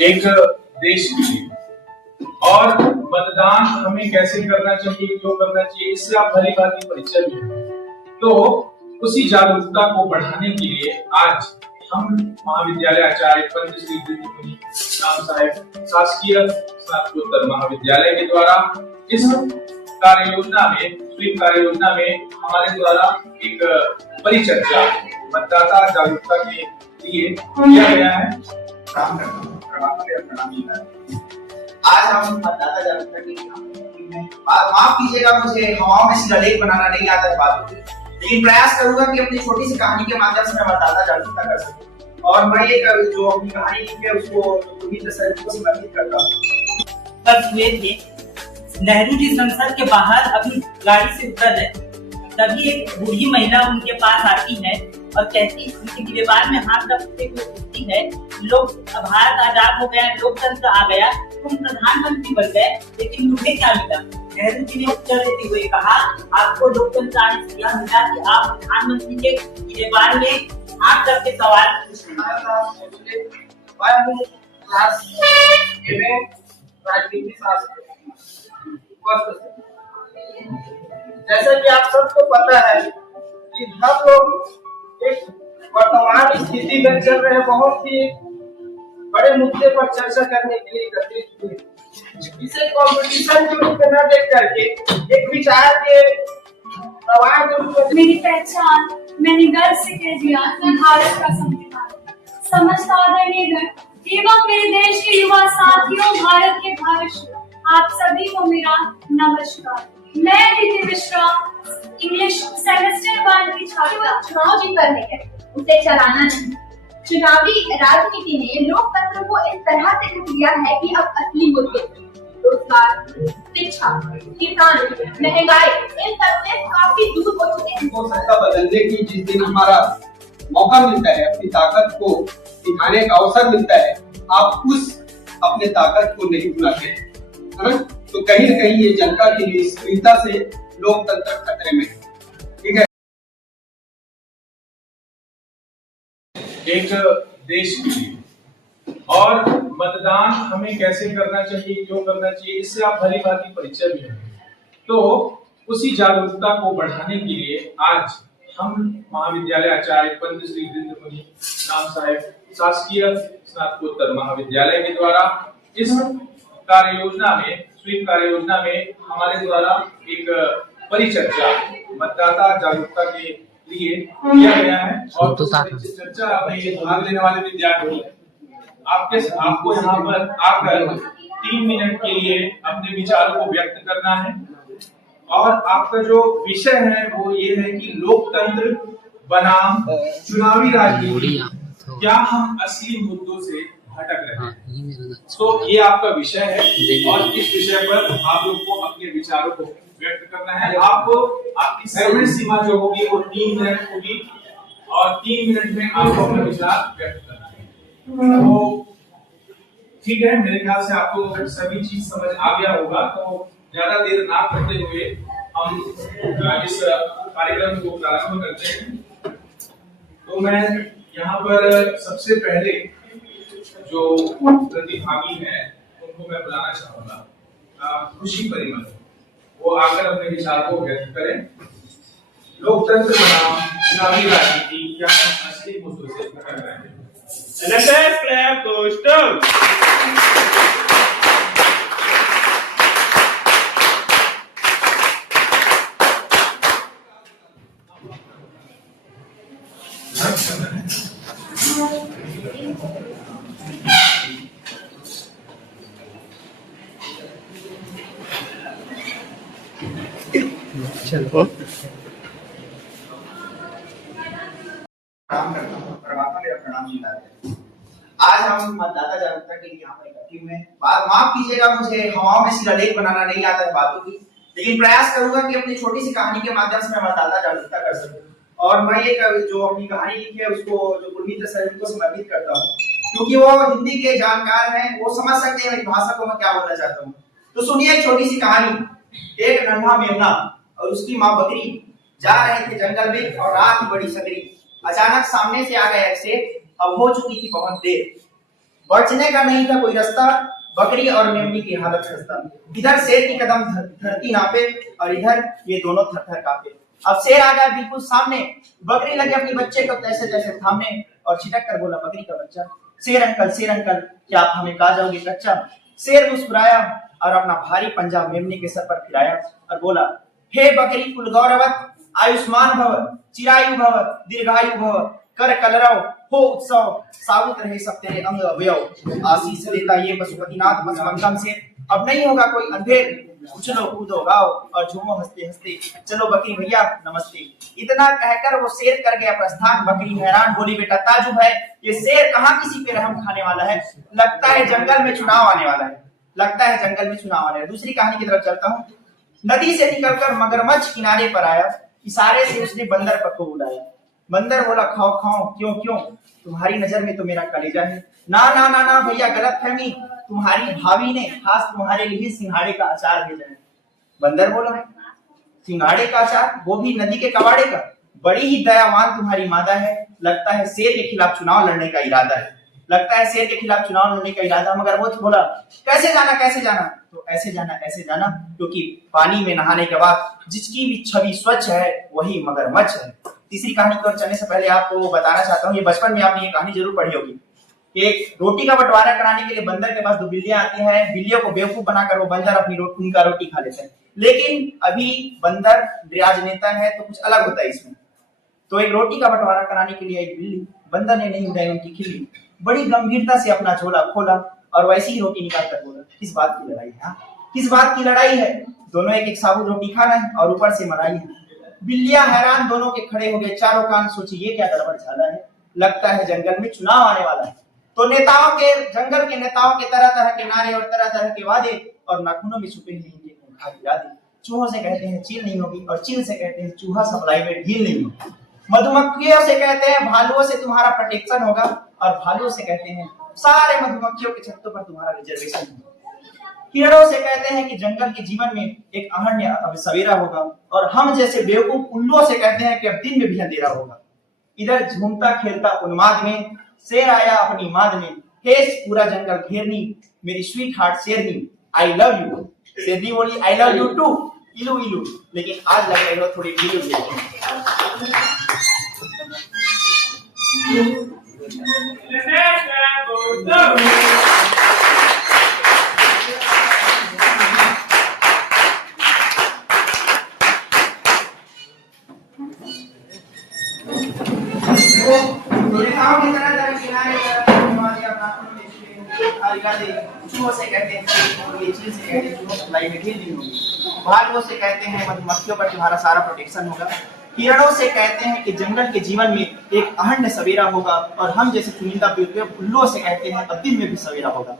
एक देश के लिए और मतदान हमें कैसे करना चाहिए, क्यों करना चाहिए, इससे आप भली भांति परिचय भी हैं। तो उसी जागरूकता को बढ़ाने के लिए आज हम महाविद्यालय आचार्य पंत श्री दिव्यमुनि राम साहेब शासकीय स्नातकोत्तर महाविद्यालय के द्वारा इस कार्य योजना में स्वीप कार्य योजना में हमारे द्वारा एक परिचर्चा मतदाता जागरूकता के लिए किया गया है। आज हम मतदाता जागरूकता के लिए माफ कीजिएगा, मुझे हवाओं में शिलालेख बनाना नहीं आता है बातों की, लेकिन प्रयास करूंगा कि अपनी छोटी सी कहानी के माध्यम से मैं मतदाता जागरूकता कर सकूं। और मैं एक जो अपनी कहानी लिखी है उसको पूरी तरह से समर्पित करता हूं। तब हुए थे नेहरू जी संसद के बाहर अभी गाड़ी से उतर रहे, तभी एक बूढ़ी महिला उनके पास आती है और कहती, उनके गिरेबान में हाथ रखते हुए पूछती है, लोग भारत आजाद हो गया, लोकतंत्र आ गया, तुम प्रधानमंत्री बन गए, लेकिन मुझे क्या मिला? नेहरू जी ने उत्तर देते हुए कहा, आपको लोकतंत्र आने से यह मिला कि आप प्रधानमंत्री के गिरेबान में हाथ रख के सवाल पूछते। जैसा कि आप सबको पता है कि हम लोग एक वर्तमान स्थिति में चल रहे बहुत ही बड़े मुद्दे पर चर्चा करने के लिए एकत्रित हुए। इसे कंपटीशन के रूप में न देख करके एक विचार के प्रवाह के रूप में मेरी पहचान मैंने गर्व से कह दिया, भारत का संविधान। समस्त आदरणीय एवं मेरे देश के युवा साथियों, भारत के भविष्य, आप सभी को मेरा नमस्कार। मैं दीदी मिश्रा, इंग्लिश सेमेस्टर 1 की छात्रा। चुनाव जीतकर है, उसे चलाना नहीं। चुनावी राजनीति ने लोकतंत्र को इस तरह से खो दिया है कि अब असली मुद्दे रोजगार, शिक्षा, किसान, महंगाई, इन सब से काफी दूर हो चुके हैं। वो सत्ता बदलने की जिस दिन हमारा मौका मिलता है, अपनी ताकत को दिखाने का अवसर मिलता है, आप उस अपने ताकत को नहीं भुलाते, है ना? तो कहीं न कहीं ये जनता की निष्क्रियता से लोकतंत्र खतरे में है। ठीक है। एक देश के लिए और मतदान हमें कैसे करना चाहिए, क्यों करना चाहिए, इससे आप भली भांति परिचय भी हैं। तो उसी जागरूकता को बढ़ाने के लिए आज हम महाविद्यालय आचार्य पंत श्री दिव्यमुनि राम साहेब शासकीय स्नातकोत्तर महाविद्यालय के द्वारा इस कार्य योजना में स्वीप कार्य योजना में हमारे द्वारा एक परिचर्चा मतदाता जागरूकता के लिए किया गया है। और चर्चा में भाग लेने वाले विद्यार्थी आपको यहाँ पर आकर 3 मिनट के लिए अपने विचारों को व्यक्त करना है। और आपका जो विषय है वो ये है कि लोकतंत्र बनाम चुनावी राजनीति, क्या हम असली मुद्दों से भटक रहे हैं। तो ये आपका विषय है और इस विषय पर आप लोग को अपने विचारों को व्यक्त करना है। आपको आपकी समय सीमा जो होगी वो 3 मिनट होगी और 3 मिनट में आपको अपना विचार व्यक्त करना है। तो ठीक है, मेरे ख्याल से आपको सभी चीज समझ आ गया होगा। तो ज्यादा देर ना करते हुए हम इस कार्यक्रम को प्रारंभ करते हैं। तो मैं यहाँ पर सबसे पहले जो प्रतिभागी हैं उनको मैं बुलाना चाहूंगा, खुशी परिमल, वो आकर अपने विचार को व्यक्त करें। लोकतंत्र बनाम चुनावी राजनीति, क्या हम असली मुद्दों से भटक रहे हैं। चलो आज हम मतदाता जागरूकता के लिए यहाँ पर इकट्ठे हुए हैं। माफ कीजिएगा, मुझे हवाओं में शिलालेख बनाना नहीं आता है बातों की, लेकिन प्रयास करूंगा कि अपनी छोटी सी कहानी के माध्यम से मैं मतदाता जागरूकता कर सकूं। और मैं एक जो अपनी कहानी लिखी है उसको जो पूरी तरह से उनको समर्पित करता हूँ, क्योंकि वो हिंदी के जानकार हैं, वो समझ सकते हैं मेरी भाषा को मैं क्या बोलना चाहता हूँ। तो सुनिए एक छोटी सी कहानी। एक नन्हा मेमना और उसकी माँ बकरी जा रहे थे जंगल में और रात बड़ी सगरी। अचानक सामने से आ गया एक शेर, अब हो चुकी थी बहुत देर। बचने का नहीं था कोई रास्ता, बकरी और मेमनी की हालत खस्ता। इधर शेर की कदम धरती नापे और इधर ये दोनों थर-थर कांपे। अब शेर आ गया बिल्कुल सामने, बकरी लगे अपने बच्चे को तैसे तैसे थामने और छिटक कर बोला बकरी का बच्चा, शेर अंकल क्या आप हमें खा जाओगे कच्चा? शेर मुस्कुराया और अपना भारी पंजा मेमने के सर पर फिराया और बोला, हे बकरी कुल गौरवत, आयुष्मान भव, चिरायु भव, दीर्घायु भव, कर कलरव, हो उत्सव, साबुत रहे सब तेरे अंग अवयव। आशीष देता ये पशुपतिनाथ पशुपंकम से, अब नहीं होगा कोई अंधेर, उछलो कूदो गाओ और झूमो हंसते हंसते, चलो बकरी भैया नमस्ते। इतना कहकर वो शेर कर गया प्रस्थान। बकरी हैरान बोली, बेटा ताजुब है, ये शेर कहाँ किसी पे रहम खाने वाला है, लगता है जंगल में चुनाव आने वाला है, लगता है जंगल में चुनाव आने वाला है। दूसरी कहानी की तरफ चलता हूँ। नदी से निकलकर मगरमच्छ किनारे पर आया, इशारे से उसने बंदर को बुलाया। बंदर बोला, खाओ खाओ, क्यों क्यों, तुम्हारी नजर में तो मेरा कलेजा है। ना ना ना ना भैया गलतफहमी, तुम्हारी भाभी ने खास तुम्हारे लिए सिंघाड़े का अचार भेजा है। बंदर बोला, सिंघाड़े का अचार, वो भी नदी के कबाड़े का, बड़ी ही दयावान तुम्हारी मादा है, लगता है शेर के खिलाफ चुनाव लड़ने का इरादा है, लगता है शेर के खिलाफ चुनाव लड़ने का इरादा। मगर वो बोला, कैसे जाना कैसे जाना? तो ऐसे जाना, क्योंकि पानी में नहाने के बाद जिसकी भी छवि स्वच्छ है वही मगरमच्छ है। तीसरी कहानी को चलने से पहले आपको बताना चाहता हूँ, ये बचपन में आपने ये कहानी जरूर पढ़ी होगी। एक रोटी का बंटवारा कराने के लिए बंदर के पास दो बिल्लियां आती हैं, बिल्लियों को बेवकूफ बनाकर वो बंदर अपनी उनका रोटी खा लेते हैं। लेकिन अभी बंदर राजनेता है तो कुछ अलग होता है इसमें। तो एक रोटी का बंटवारा कराने के लिए एक बिल्ली, बंदर ने नहीं उठाई उनकी खिल्ली, बड़ी गंभीरता से अपना झोला खोला और वैसी ही रोटी निकाल कर बोला, किस बात की लड़ाई है? किस बात की लड़ाई है? दोनों एक एक साबुत रोटी खाना है और ऊपर से मलाई है। बिल्लियां हैरान दोनों के खड़े हो गए, चारों कान सोची ये क्या गड़बड़ झाला है, लगता है जंगल में चुनाव आने वाला है। तो जंगल के नेताओं के तरह तरह के नारे और तरह तरह के वादे और नाखूनों में छुपे हुए इनके खूंखार इरादे। चूहों से कहते हैं चील नहीं होगी और चील से कहते हैं चूहा सप्लाई में ढील नहीं होगी। मधुमक्खियों से कहते हैं भालुओं से तुम्हारा प्रोटेक्शन होगा और भालुओं से कहते हैं सारे मधुमक्खियों के छत्तों पर तुम्हारा रिजर्वेशन होगा। किरणों से कहते हैं कि जंगल के जीवन में एक अहण्य सवेरा होगा और हम जैसे बेवकूफ उल्लुओं से कहते हैं कि अब दिन में भी अंधेरा होगा। इधर झूमता खेलता उन्माद में शेर आया अपनी माद में, हे पूरा जंगल घेरनी मेरी स्वीट हार्ट शेरनी, आई लव यू। शेरनी बोली, आई लव यू टू, इलू इलू, लेकिन आज लग रही हो थोड़ी ढीलू ढीलू। भालुओं से कहते हैं मधुमक्खियों पर तुम्हारा सारा प्रोटेक्शन होगा। किरणों से कहते हैं कि जंगल के जीवन में एक अहण्य सवेरा होगा और हम जैसे चुनिंदा उल्लुओं से कहते हैं अब दिन में भी सवेरा होगा।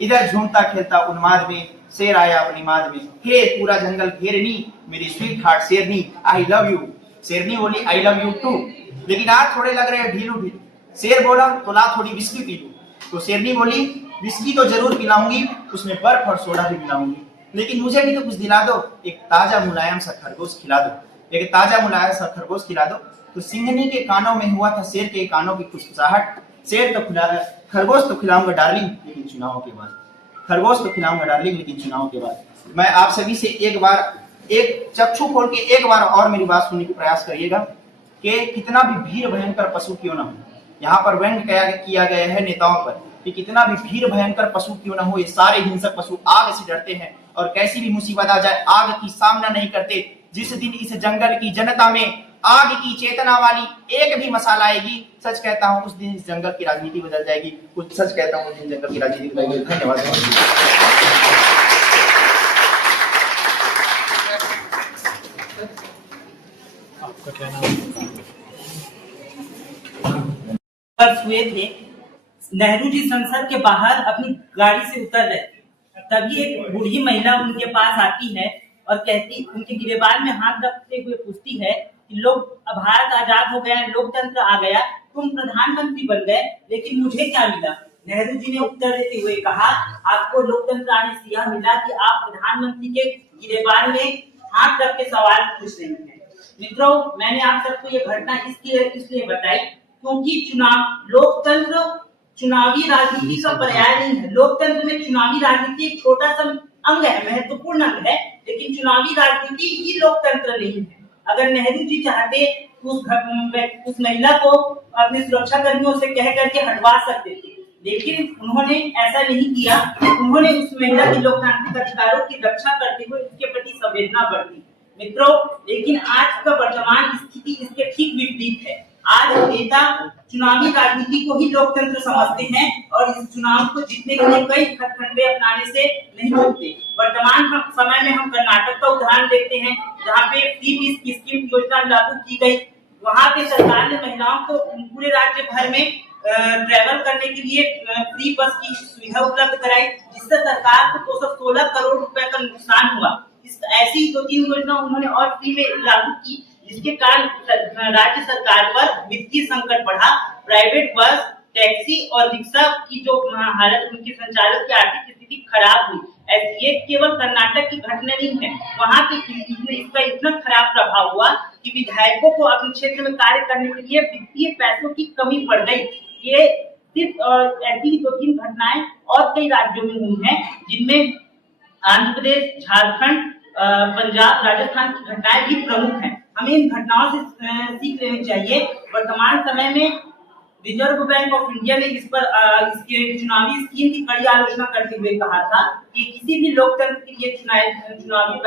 इधर झूमता खेलता उन्माद में शेर आया अपनी माद में, हे पूरा जंगल घेरनी मेरी स्वीट हार्ट शेरनी, आई लव यू। शेरनी बोली, आई लव यू टू, लेकिन आज थोड़े लग रहे हैं ढीलू ढीलू। शेर बोला, तो ला थोड़ी विस्की पी लूं। तो शेरनी बोली, विस्की तो जरूर पिलाऊंगी, उसमें बर्फ और सोडा भी मिलाऊंगी, लेकिन मुझे भी तो कुछ दिला दो, एक ताजा मुलायम सा खरगोश खिला दो, एक ताजा मुलायम सा खरगोश खिला दो। तो सिंघनी के कानों में हुआ था शेर के कानों की खुशखुशाहट, शेर तो खिला, खरगोश तो खिलाऊंगा डार्लिंग लेकिन चुनाव के बाद, खरगोश तो खिलाऊंगा डार्लिंग लेकिन चुनाव के बाद। मैं आप सभी से एक चक्षु खोल के एक बार और मेरी बात सुनने का प्रयास करिएगा कि कितना भी भीड़ भयंकर पशु क्यों ना हो, यहाँ पर व्यंग किया गया है नेताओं पर कि कितना भी भीड़ भयंकर पशु क्यों ना हो, ये सारे हिंसक पशु आग से डरते हैं और कैसी भी मुसीबत आ जाए आग की सामना नहीं करते। जिस दिन इस जंगल की जनता में आग की चेतना वाली एक भी मसाला आएगी, सच कहता हूँ उस दिन इस जंगल की राजनीति बदल जाएगी। कुछ सच कहता हूँ उस दिन जंगल की राजनीति बदल जाएगी। धन्यवाद। आपका क्या नाम है? हुए थे, नेहरू जी संसद के बाहर अपनी गाड़ी से उतर रहे, तभी एक बूढ़ी महिला उनके पास आती है और कहती, उनके गिरेबान में हाथ रखते हुए पूछती है कि लोग, भारत आजाद हो गया, लोकतंत्र आ गया, तुम प्रधानमंत्री बन गए, लेकिन मुझे क्या मिला? नेहरू जी ने उत्तर देते हुए कहा, आपको लोकतंत्र आने से यह मिला कि आप प्रधानमंत्री के गिरेबान में हाथ रख के सवाल पूछ रही हैं। मित्रों, मैंने आप सबको ये घटना इसलिए बताई क्योंकि चुनाव, लोकतंत्र चुनावी राजनीति का पर्याय नहीं है। लोकतंत्र में चुनावी राजनीति एक छोटा सा अंग है, महत्वपूर्ण अंग है, लेकिन चुनावी राजनीति ही लोकतंत्र नहीं है। अगर नेहरू जी चाहते उस महिला को अपने सुरक्षा कर्मियों से कह करके हटवा सकते थे, लेकिन उन्होंने ऐसा नहीं किया। उन्होंने उस महिला के लोकतांत्रिक अधिकारों की रक्षा करते हुए उसके प्रति संवेदना बरती। मित्रों, लेकिन आज का वर्तमान स्थिति इसके ठीक विपरीत है। आज नेता चुनावी राजनीति को ही लोकतंत्र समझते हैं और इस चुनाव को जीतने के लिए कई हथकंडे अपनाने से नहीं चूकते। वर्तमान समय में हम कर्नाटक का उदाहरण देखते हैं, जहाँ पे फ्री बस की स्कीम योजना लागू की गई। वहाँ पे सरकार ने महिलाओं को पूरे राज्य भर में ट्रैवल करने के लिए फ्री बस की सुविधा उपलब्ध कराई, जिससे सरकार को 216 करोड़ रुपए का नुकसान हुआ। ऐसी 2-3 योजना उन्होंने और फ्री में लागू की, जिसके कारण राज्य सरकार पर वित्तीय संकट बढ़ा। प्राइवेट बस, टैक्सी और रिक्शा की जो हालत, उनके संचालक की आर्थिक स्थिति खराब हुई। ये केवल कर्नाटक की घटना नहीं है, वहाँ पे इसका इतना खराब प्रभाव हुआ कि विधायकों को अपने क्षेत्र में कार्य करने के लिए वित्तीय पैसों की कमी पड़ गई। ये सिर्फ ऐसी 2-3 घटनाएं और कई राज्यों में हुई हैं, जिनमें आंध्र प्रदेश, झारखंड, पंजाब, राजस्थान की घटनाएं भी प्रमुख हैं। हमें इन घटनाओं से सीख लेनी चाहिए। वर्तमान समय में रिजर्व बैंक ऑफ इंडिया ने इस पर इसके चुनावी स्कीम की कड़ी आलोचना करते हुए कहा था कि किसी भी लोकतंत्र के लिए चुनावी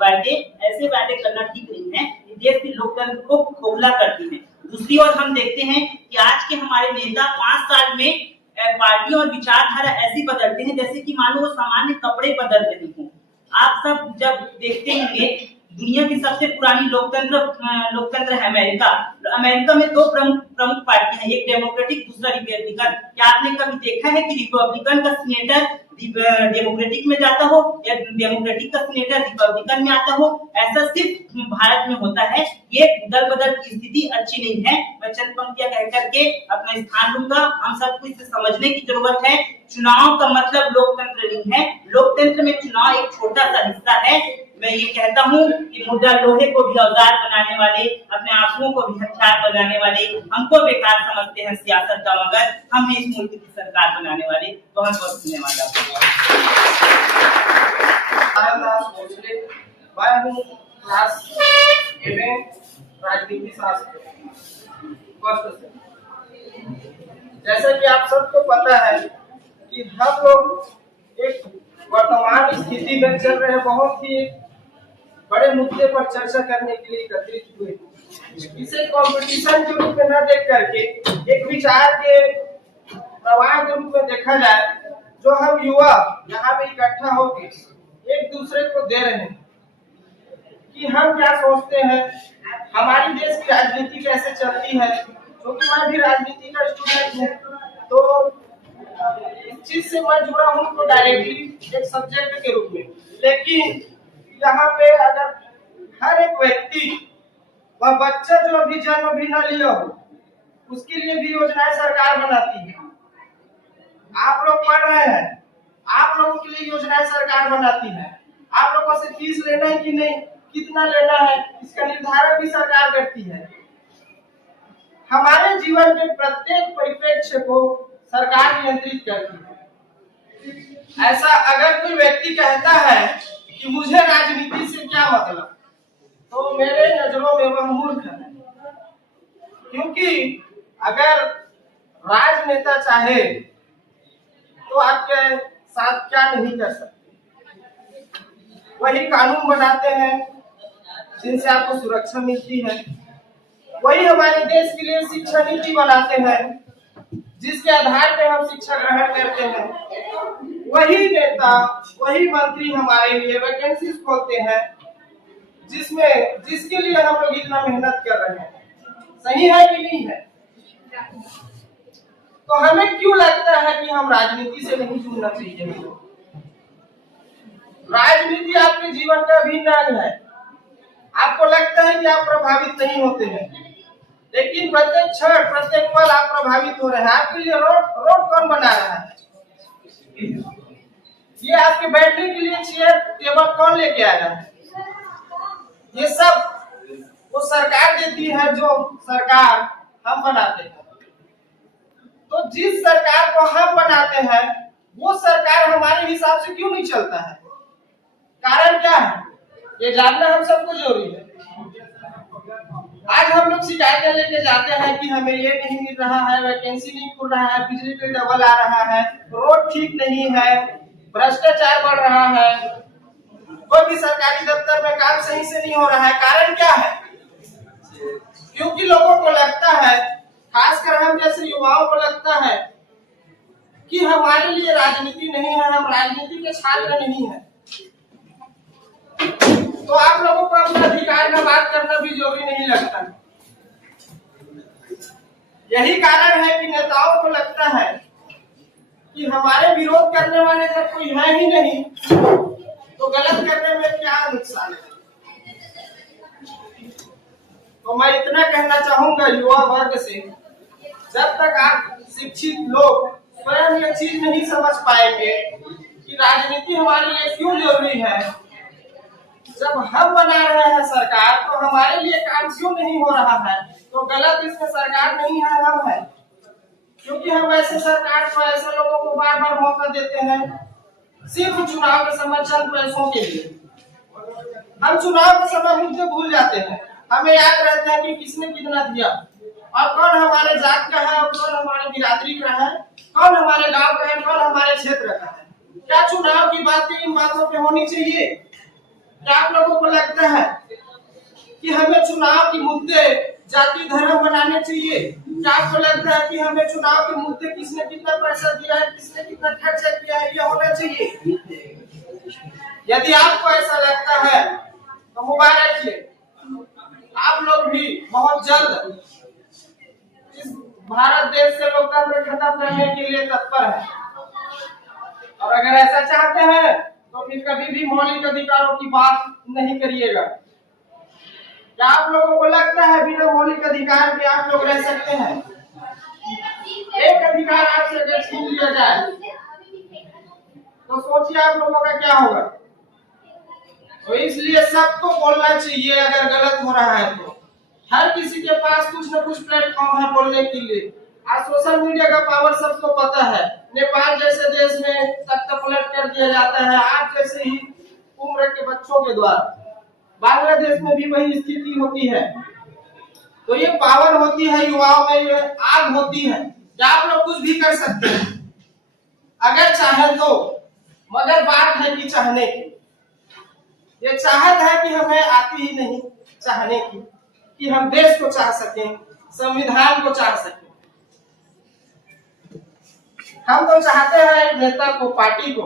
वादे ऐसे वादे करना ठीक नहीं है, देश के लोकतंत्र को खोखला करती है। दूसरी ओर हम देखते हैं कि आज के हमारे नेता 5 साल में पार्टी और विचारधारा ऐसी बदलते हैं जैसे कि मानो वो सामान्य कपड़े बदल रहे हों। आप सब जब देखते होंगे, दुनिया की सबसे पुरानी लोकतंत्र है अमेरिका। अमेरिका में 2 प्रमुख पार्टियां हैं, एक डेमोक्रेटिक, दूसरा रिपब्लिकन। क्या आपने कभी देखा है कि रिपब्लिकन का सीनेटर डेमोक्रेटिक में जाता हो या डेमोक्रेटिक का सीनेटर रिपब्लिकन में आता हो? ऐसा सिर्फ भारत में होता है। ये दल बदल की स्थिति अच्छी नहीं है। मैं चंद पंक्तियां कह करके अपना स्थान लूंगा। हम सबको इसे समझने की जरूरत है। चुनाव का मतलब लोकतंत्र नहीं है। लोकतंत्र में चुनाव एक छोटा सा हिस्सा है। मैं ये कहता हूँ कि मुद्दा लोहे को भी औजार बनाने वाले, अपने आंसुओं को भी हथियार बनाने वाले हमको बेकार समझते हैं सियासत का, मगर हम हैं इस मुल्क की सरकार बनाने वाले। बहुत बहुत धन्यवाद आपको। मैं हूँ क्लास 11 राजनीति शास्त्र फर्स्ट से। जैसा कि आप सबको पता है कि हम लोग एक वर्तमान स्थिति में चल रहे बहुत ही बड़े मुद्दे पर चर्चा करने के लिए एकत्रित हुए। इसे कंपटीशन के रूप में न देख करके एक विचार के प्रवाह के रूप में देखा जाए, जो हम युवा यहाँ पे इकट्ठा होकर एक दूसरे को दे रहे हैं कि हम क्या सोचते हैं, हमारी देश की राजनीति कैसे चलती है। क्योंकि मैं भी राजनीति का स्टूडेंट हूँ, तो इस चीज से मैं जुड़ा हूँ तो डायरेक्टली एक सब्जेक्ट के रूप में। लेकिन यहाँ पे अगर हर एक व्यक्ति, वह बच्चा जो अभी जन्म भी न लिया हो, उसके लिए भी योजनाएं सरकार बनाती है। आप लोग पढ़ रहे हैं, आप लोगों के लिए योजनाएं सरकार बनाती है। आप लोगों से फीस लेना है कि नहीं, कितना लेना है, इसका निर्धारण भी सरकार करती है। हमारे जीवन के प्रत्येक परिप्रेक्ष्य को सरकार नियंत्रित करती है। ऐसा अगर कोई व्यक्ति कहता है कि मुझे राजनीति से क्या मतलब, तो मेरे नजरों में वह मूर्ख है। क्योंकि अगर राजनेता चाहे तो आपके साथ क्या नहीं कर सकते। वही कानून बनाते हैं जिनसे आपको सुरक्षा मिलती है। वही हमारे देश के लिए शिक्षा नीति बनाते हैं जिसके आधार पे हम शिक्षा ग्रहण करते हैं। वही नेता, वही मंत्री हमारे लिए वैकेंसीज खोलते हैं जिसके लिए हम लोग इतना मेहनत कर रहे हैं। सही है कि नहीं है? तो हमें क्यों लगता है कि हम राजनीति से नहीं जुड़ना चाहिए? राजनीति आपके जीवन का अभिन्न अंग है। आपको लगता है कि आप प्रभावित नहीं होते हैं, लेकिन प्रत्येक क्षण, प्रत्येक पल आप प्रभावित हो रहे हैं। आपके लिए रोड कौन बना रहा है? ये आपके बैठने के लिए चेयर टेबल कौन लेके आया है? ये सब वो सरकार देती है, जो सरकार हम बनाते हैं। तो जिस सरकार को हम बनाते हैं वो सरकार हमारे हिसाब से क्यों नहीं चलता है? कारण क्या है ये जानना हम सबको जरूरी है। आज हम लोग शिकायतें लेके जाते हैं कि हमें ये नहीं मिल रहा है, वैकेंसी नहीं खुल रहा है, बिजली बिल डबल आ रहा है, रोड ठीक नहीं है, भ्रष्टाचार बढ़ रहा है, कोई भी सरकारी दफ्तर में काम सही से नहीं हो रहा है। कारण क्या है? क्योंकि लोगों को लगता है, खासकर हम जैसे युवाओं को लगता है कि हमारे लिए राजनीति नहीं है, हम राजनीति के छात्र नहीं है। तो आप लोगों को अपने अधिकार में बात करना भी जरूरी नहीं लगता। यही कारण है कि नेताओं को लगता है कि हमारे विरोध करने वाले जब कोई है ही नहीं तो गलत करने में क्या नुकसान है। तो मैं इतना कहना चाहूंगा युवा वर्ग से, जब तक आप शिक्षित लोग स्वयं ये चीज नहीं समझ पाएंगे कि राजनीति हमारे लिए क्यों जरूरी है, जब हम बना रहे हैं सरकार तो हमारे लिए काम क्यों नहीं हो रहा है, तो गलत इसमें सरकार नहीं है, हम है। क्योंकि हम ऐसे सरकार को, ऐसे लोगों को बार बार मौका देते हैं सिर्फ चुनाव के समय चंद पैसों के लिए। हम चुनाव के समय मुद्दे भूल जाते हैं, हमें याद रहता है कि किसने कितना दिया और कौन हमारे जात का है और कौन हमारे बिरादरी का है, कौन हमारे गांव का है, कौन हमारे क्षेत्र का है। क्या चुनाव की बातें इन बातों पे होनी चाहिए? क्या आप लोगों को लगता है कि हमें चुनाव के मुद्दे जाति धर्म बनाने चाहिए? क्या आपको लगता है कि हमें चुनाव के मुद्दे किसने कितना पैसा दिया है, किसने कितना खर्चा किया है, ये होना चाहिए? यदि आपको ऐसा लगता है तो मुबारक है, आप लोग भी बहुत जल्द इस भारत देश से लोकतंत्र खत्म करने के लिए तत्पर है। और अगर ऐसा चाहते हैं तो फिर कभी भी मौलिक अधिकारों की बात नहीं करिएगा। क्या आप लोगों को लगता है बिना मौलिक अधिकार के आप लोग रह सकते हैं? एक अधिकार आपसे अगर छीन लिया जाए तो सोचिए आप लोगों का क्या होगा। तो इसलिए सबको बोलना चाहिए, अगर गलत हो रहा है तो। हर किसी के पास कुछ न कुछ प्लेटफॉर्म है बोलने के लिए। आज सोशल मीडिया का पावर सबको पता है। नेपाल जैसे देश में तख्त पलट कर दिया जाता है आप जैसे ही उम्र के बच्चों के द्वारा। बांग्लादेश में भी वही स्थिति होती है। तो ये पावर होती है युवाओं में, ये आग होती है कि आप लोग कुछ भी कर सकते हैं अगर चाहे तो। मगर बात है कि चाहने की। ये चाहत है कि हमें आती ही नहीं चाहने की, कि हम देश को चाह सकें, संविधान को चाह सकें। हम तो चाहते हैं एक नेता को, पार्टी को।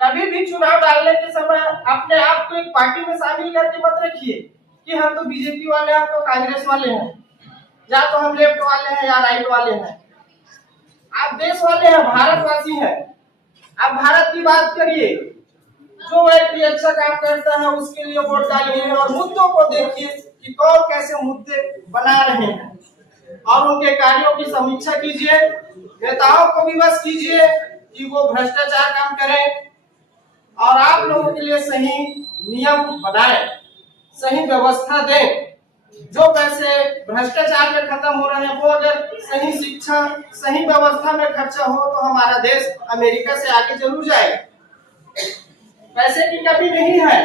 कभी भी चुनाव डालने के समय अपने आप को एक पार्टी में शामिल करके मत रखिए कि हम तो बीजेपी वाले हैं, हम तो कांग्रेस वाले हैं, या तो हम लेफ्ट वाले हैं या राइट वाले हैं। आप देश वाले हैं, भारतवासी हैं। आप भारत की बात करिए। जो व्यक्ति अच्छा काम करता है उसके लिए वोट डालिए और मुद्दों को देखिए कि कौन कैसे मुद्दे बना रहे हैं और उनके कार्यों की समीक्षा कीजिए। नेताओं को भी बस कीजिए कि वो भ्रष्टाचार कम करें और आप लोगों के लिए सही नियम बनाएं, सही व्यवस्था दें। जो पैसे भ्रष्टाचार में खत्म हो रहे हैं वो अगर सही शिक्षा, सही व्यवस्था में खर्चा हो तो हमारा देश अमेरिका से आगे जरूर जाएगा। पैसे की कमी नहीं है।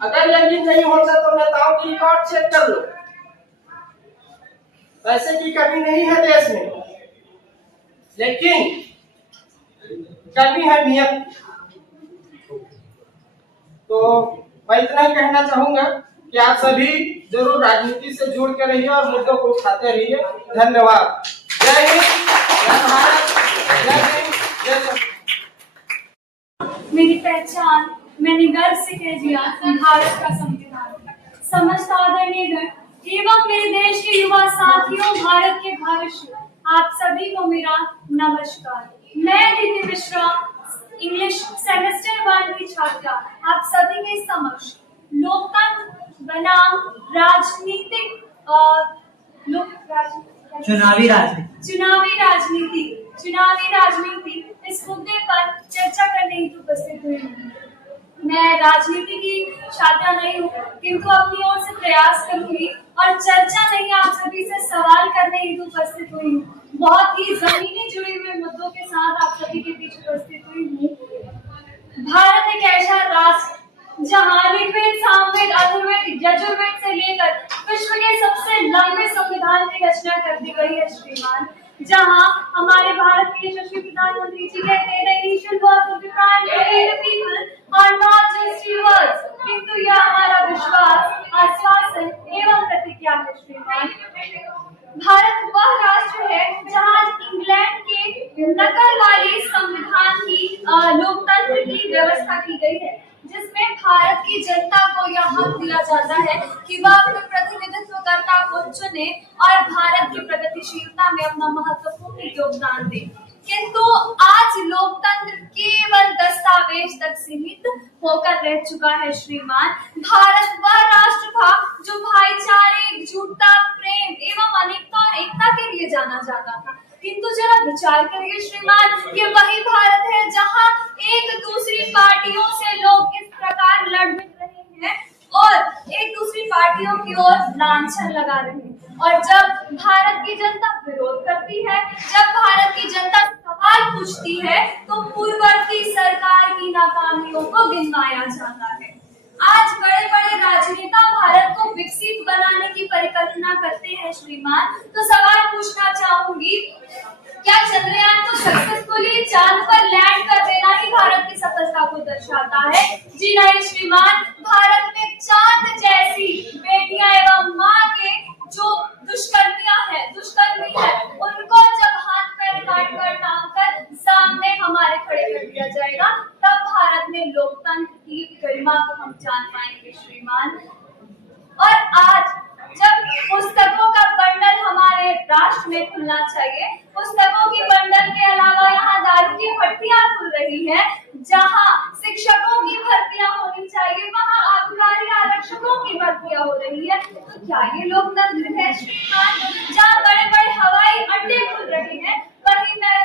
अगर यकीन नहीं होता तो नेताओं की रिकॉर्ड चेक कर लो। पैसे की कमी नहीं है देश में, लेकिन कमी है नियत। तो मैं इतना ही कहना चाहूंगा कि आप सभी जरूर राजनीति से जुड़ के रहिए और मुद्दों को उठाते रहिए। धन्यवाद। जय हिंद, जय भारत, जय हिंद, जय। मेरी पहचान मैंने गर्व से कह दिया भारत का संविधान। समस्त आदरणीय गण एवं मेरे देश के युवा साथियों, भारत के भविष्य, आप सभी को मेरा नमस्कार। मैं दीदी मिश्रा, इंग्लिश सेमेस्टर 1 की छात्रा, आप सभी के समक्ष लोकतंत्र बनाम राजनीतिक चुनावी राजनीति इस मुद्दे पर चर्चा करने हेतु उपस्थित हुई हूँ। मैं राजनीति की छात्रा नहीं हूँ, किंतु अपनी ओर से प्रयास करूंगी और चर्चा नहीं, आप सभी से सवाल करने हेतु उपस्थित हुई हूँ। बहुत ही जमीनी जुड़े हुए मुद्दों के साथ आप सभी के बीच उपस्थित हुई हूँ। भारत एक ऐसा राष्ट्र जहाँ ऋग्वेद, सामवेद, अथर्ववेद, यजुर्वेद से लेकर विश्व के सबसे लंबे संविधान की रचना कर दी गई है श्रीमान। जहाँ हमारे भारत के यशस्वी प्रधानमंत्री जी कहते हैं the initial words of the prime the people are not just words, किंतु यह हमारा विश्वास, आश्वासन एवं प्रतिज्ञा है श्रीमान। भारत वह राष्ट्र है जहाँ इंग्लैंड के नकल वाले संविधान की लोकतंत्र की व्यवस्था की गई है, जिसमें भारत की जनता को यह हक दिया जाता है कि वह अपने प्रतिनिधित्वकर्ता को चुने और भारत की प्रगतिशीलता में अपना महत्वपूर्ण योगदान दे। किंतु आज लोकतंत्र केवल दस्तावेज तक सीमित होकर रह चुका है श्रीमान। भारत वह राष्ट्र था जो भाईचारे, एकजुटता, प्रेम एवं अनेकता और एकता के लिए जाना जाता था। किंतु जरा विचार करिए श्रीमान, ये वही भारत है जहां एक दूसरी पार्टियों से लोग इस प्रकार लड़ मिल रहे हैं और एक दूसरी पार्टियों की ओर लांछन लगा रहे हैं। और जब भारत की जनता विरोध करती है, जब भारत की जनता सवाल पूछती है, तो पूर्ववर्ती सरकार की नाकामियों को गिनवाया जाता है। आज बड़े बड़े राजनेता भारत को विकसित बनाने की परिकल्पना करते हैं श्रीमान। तो सवाल पूछना चाहूंगी, क्या चंद्रयान को सक्सेसफुली चांद पर लैंड कर देना ही भारत की सफलता को दर्शाता है? जी नहीं श्रीमान, भारत में चांद जैसी बेटियां एवं माँ के जो दुष्कर्मी है, उनको जब हाथ पैर काट कर टांग कर सामने हमारे खड़े कर दिया जाएगा, तब भारत में लोकतंत्र की गरिमा को हम जान पाएंगे श्रीमान। और आज जब पुस्तकों का बंडल हमारे राष्ट्र में खुलना चाहिए, पुस्तकों की बंडल के अलावा यहाँ दारू की भर्तियां खुल रही है, जहाँ शिक्षकों की भर्तियां होनी चाहिए वहाँ आबकारी आरक्षकों की भर्तियां हो रही है, तो क्या ये लोकतंत्र है श्रीमान? जहाँ बड़े बड़े हवाई अड्डे खुल रहे हैं, वही मैं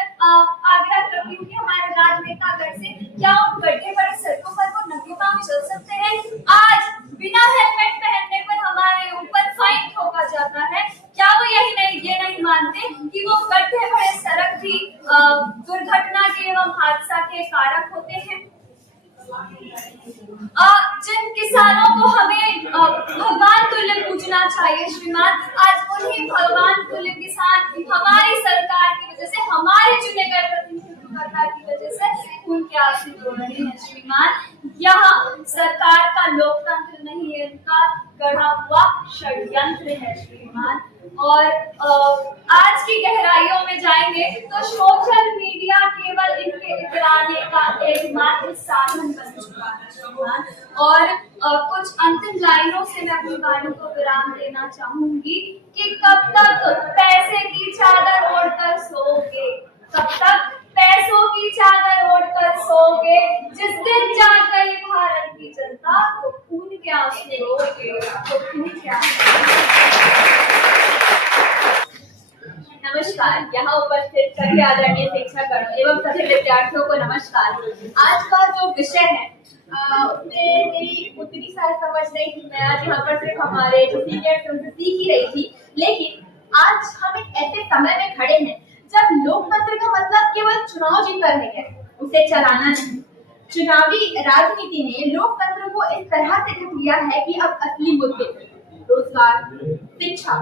आग्रह करती हूँ कि हमारे राजनेतागण से, क्या उन बड़े बड़े सड़कों पर वो नंगे पांव चल सकते हैं? आज बिना हेलमेट पहनने पर हमारे ऊपर फाइन ठोका जाता है। क्या वो ये नहीं मानते कि वो गड्ढे भरे सड़क भी दुर्घटना के एवं हादसा के कारक होते हैं? जिन किसानों को हमें भगवान तुल्य पूजना चाहिए श्रीमान, आज उन्हीं भगवान तुल्य किसान हमारी सरकार की वजह से, हमारे चुने गए प्रतिनिधित्वकर्ता की वजह से उनके आंसू रो रहे हैं श्रीमान। यहाँ सरकार का लोकतंत्र नहीं है, इनका गढ़ा हुआ षड्यंत्र है श्रीमान। और आज की गहराइयों में जाएंगे तो सोशल मीडिया केवल इनके इतराने का एकमात्र साधन बन चुका है श्रीमान। और कुछ अंतिम लाइनों से मैं अपनी वाणी को विराम देना चाहूंगी कि कब तक पैसे की चादर ओढ़कर सोओगे, कब तक पैसों की चादर ओढ़कर सोओगे, जिस दिन जाग गई भारत की जनता तो खून के आंसू रोओगे, तो खून के आंसू। नमस्कार, यहाँ उपस्थित सभी आदरणीय शिक्षकगणों एवं सभी विद्यार्थियों को नमस्कार। आज का जो विषय है उसमें मेरी उतनी सारी समझ नहीं थी। मैं आज यहाँ पर सिर्फ हमारे जो सीनियर्स उनसे सीख ही रही थी, लेकिन आज हम एक ऐसे समय में खड़े हैं जब लोकतंत्र का मतलब केवल चुनाव जीतकर नहीं है, उसे चलाना नहीं। चुनावी राजनीति ने लोकतंत्र को इस तरह से ढक लिया है कि अब असली मुद्दे रोजगार, शिक्षा,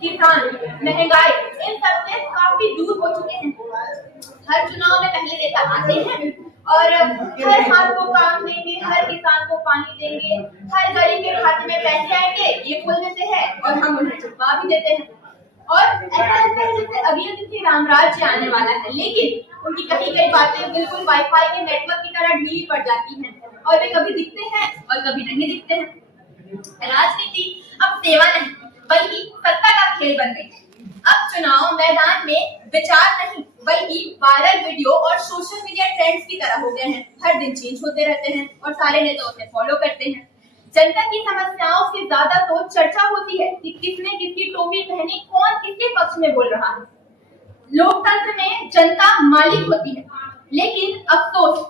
किसान, महंगाई, इन सब से काफी दूर हो चुके हैं। हर चुनाव में पहले नेता आते हैं और हर हाथ को काम देंगे, हर किसान को पानी देंगे, हर गरीब के खाते में पैसे आएंगे, ये बोल देते हैं और हम उन्हें चुपा भी देते हैं। और ऐसा लगता है जैसे अगले दिन से रामराज्य आने वाला है, लेकिन उनकी कही गई बातें बिल्कुल वाईफाई के नेटवर्क की तरह ढीली पड़ जाती हैं और वे कभी दिखते हैं और कभी नहीं दिखते हैं। राजनीति अब सेवा नहीं बल्कि सत्ता का खेल बन गई है। अब चुनाव मैदान में विचार नहीं बल्कि वायरल वीडियो और सोशल मीडिया ट्रेंड्स की तरह हो गए हैं। हर दिन चेंज होते रहते हैं और सारे नेता उसे फॉलो करते हैं। जनता की समस्याओं से ज्यादा तो चर्चा होती है कि किसने किसकी टोपी पहनी, कौन किसके पक्ष में बोल रहा है। लोकतंत्र में जनता मालिक होती है, लेकिन अफसोस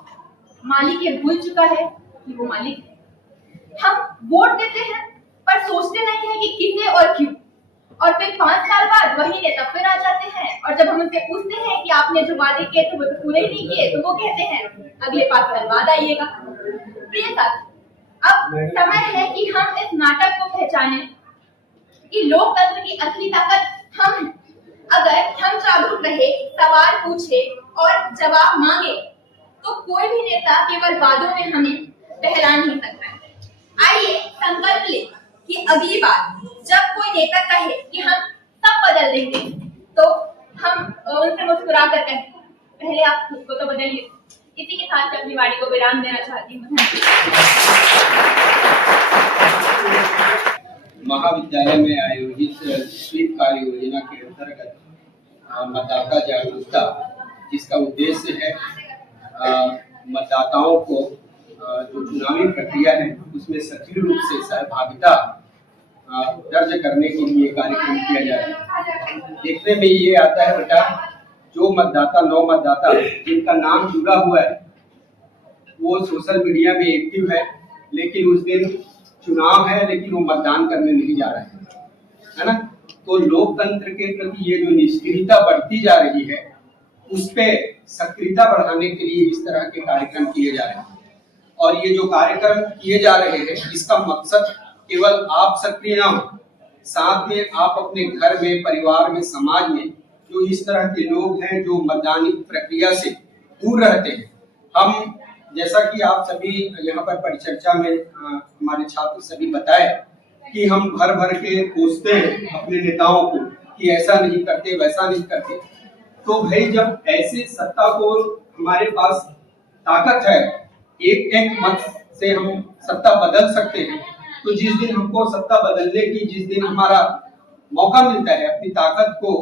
मालिक ये भूल चुका है कि वो मालिक है। हम वोट देते हैं पर सोचते नहीं है कि किसे और क्यों, और फिर 5 साल बाद वही नेता फिर आ जाते हैं और जब हम उनसे पूछते हैं कि आपने जो वादे किए थे वो तो पूरे ही नहीं किए, तो वो कहते हैं अगले 5 साल बाद आइएगा। प्रिय साथी, अब समय है कि हम इस नाटक को पहचानें कि लोकतंत्र की असली ताकत हम हैं। अगर हम जागरूक रहे, सवाल पूछे और जवाब मांगे तो कोई भी नेता केवल वादों में हमें बहला नहीं सकता। आइए संकल्प लें कि अगली बार जब कोई नेता कहे कि हम सब बदल देंगे तो हम उनसे मुस्कुरा कर कहें पहले आप खुद को तो बदलिए। इसी के साथ अपनी वाणी को विराम देना चाहती हूँ। महाविद्यालय में आयोजित स्वीप कार्य योजना के अंतर्गत मतदाता जागरूकता, जिसका उद्देश्य है मतदाताओं को जो चुनावी प्रक्रिया है उसमें सक्रिय रूप से सहभागिता दर्ज करने के लिए कार्यक्रम किया जाए। देखने में ये आता है बेटा, जो मतदाता नव मतदाता जिनका नाम जुड़ा हुआ है वो सोशल मीडिया में एक्टिव है, लेकिन उस दिन चुनाव है लेकिन वो मतदान करने नहीं जा रहे हैं, है ना। तो लोकतंत्र के प्रति ये जो निष्क्रियता बढ़ती जा रही है उस पे सक्रियता बढ़ाने के लिए इस तरह के कार्यक्रम किए जा रहे हैं। और ये जो कार्यक्रम किए जा रहे हैं इसका मकसद केवल आप सक्रिय ना हो, साथ में आप अपने घर में, परिवार में, समाज में जो इस तरह के लोग हैं जो मतदान प्रक्रिया से दूर रहते हैं। हम जैसा कि आप सभी यहाँ पर परिचर्चा में हमारे छात्र सभी बताए कि हम भर भर के पूछते हैं अपने नेताओं को कि ऐसा नहीं करते, वैसा नहीं करते। तो भाई जब ऐसे सत्ता को हमारे पास ताकत है, एक एक मत से हम सत्ता बदल सकते हैं, तो जिस दिन हमको सत्ता बदलने की, जिस दिन हमारा मौका मिलता है, अपनी ताकत को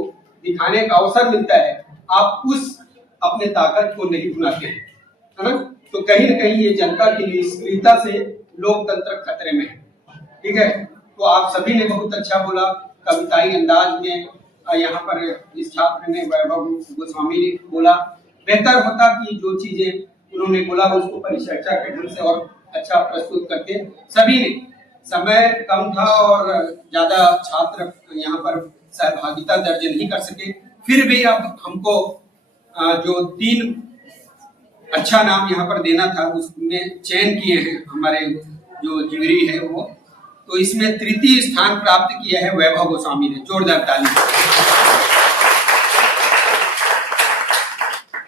दिखाने का अवसर मिलता है, आप उस अपने ताकत को नहीं भुलाते, है ना। तो कहीं न कहीं ये जनता की निष्क्रियता से लोकतंत्र खतरे में है, ठीक है। तो आप सभी ने बहुत अच्छा बोला, कविताई अंदाज में यहाँ पर इस छात्र ने, वैभव गोस्वामी ने बोला। बेहतर होता कि जो चीजें उन्होंने बोला उसको परिचर्चा के ढंग से और अच्छा प्रस्तुत करके। सभी ने, समय कम था और ज्यादा छात्र यहाँ पर सहभागिता दर्ज नहीं कर सके, फिर भी अब हमको जो 3 अच्छा नाम यहाँ पर देना था उसमें चयन किए हैं हमारे जो ज्यूरी है वो। तो इसमें तृतीय स्थान प्राप्त किया है वैभव गोस्वामी ने, जोरदार ताली।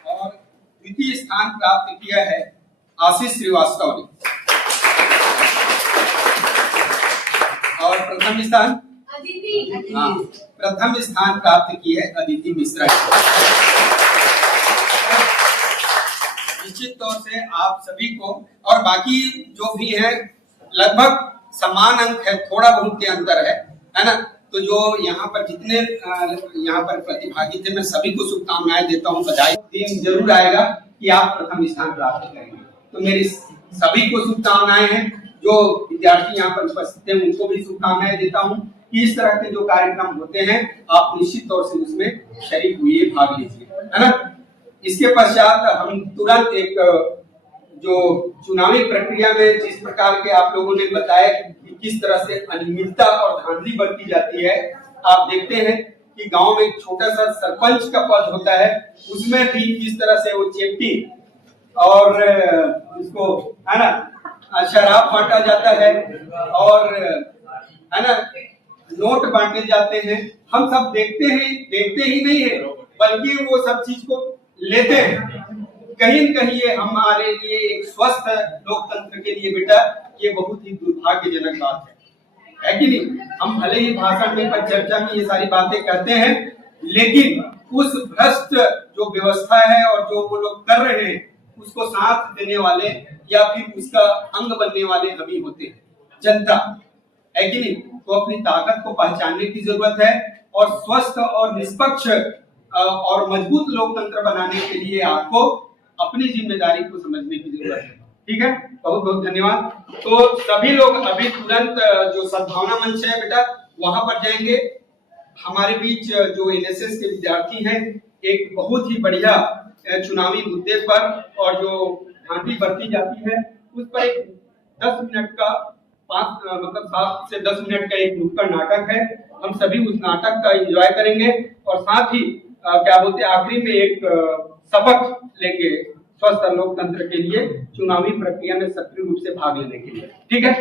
और द्वितीय स्थान प्राप्त किया है आशीष श्रीवास्तव ने। और प्रथम स्थान अदिति, हाँ, प्रथम स्थान प्राप्त की है अदिति मिश्रा। निश्चित तौर से आप सभी को और बाकी जो भी है लगभग समान अंक है, थोड़ा बहुत के अंतर है ना। तो जो यहाँ पर जितने यहाँ पर प्रतिभागी थे मैं सभी को शुभकामनाएं देता हूँ, बधाई। दिन जरूर आएगा कि आप प्रथम स्थान प्राप्त करेंगे। तो मेरी सभी को शुभकामनाएं हैं, जो विद्यार्थी यहाँ पर उपस्थित हैं उनको भी शुभकामनाएं देता हूँ कि इस तरह के जो कार्यक्रम होते हैं आप निश्चित तौर से उसमें शरीक हुए, भाग लीजिए, है ना। इसके पश्चात हम तुरंत एक जो चुनावी प्रक्रिया में जिस प्रकार के आप लोगों ने बताया कि किस तरह से अनियमितता और धांधली बरती जाती है, आप देखते हैं कि गांव में एक छोटा सा सरपंच का पद होता है, उसमें भी किस तरह से वो चेप्टी और उसको, है ना, शराब बांटा जाता है और, है ना, नोट बांटे जाते हैं। हम सब देखते ही नहीं है बल्कि वो सब चीज को लेते हैं। कहीं न कहीं ये हमारे लिए एक स्वस्थ लोकतंत्र के लिए बेटा ये बहुत ही दुर्भाग्यजनक बात है कि नहीं। हम भले ही भाषण में, परिचर्चा में ये सारी बातें करते हैं, लेकिन उस भ्रष्ट जो व्यवस्था है और जो वो लोग कर रहे हैं उसको साथ देने वाले या फिर उसका अंग बनने वाले हम ही होते हैं, जनता, है कि नहीं। तो अपनी ताकत को पहचानने की जरूरत है और स्वस्थ और निष्पक्ष और मजबूत लोकतंत्र बनाने के लिए आपको अपनी जिम्मेदारी को समझने की जरूरत है, ठीक है। बहुत बहुत धन्यवाद। तो सभी लोग अभी तुरंत जो सद्भावना मंच है बेटा वहां पर जाएंगे। हमारे बीच जो एनएसएस के विद्यार्थी हैं एक बहुत ही बढ़िया चुनावी मुद्दे पर और जो धांधली बरती जाती है उस पर एक 10 मिनट का 7 से 10 मिनट का एक नुक्कड़ नाटक है। हम सभी उस नाटक का एंजॉय करेंगे और साथ ही आखिरी में एक सबक लेंगे स्वस्थ लोकतंत्र के लिए, चुनावी प्रक्रिया में सक्रिय रूप से भाग लेने के लिए। ठीक है।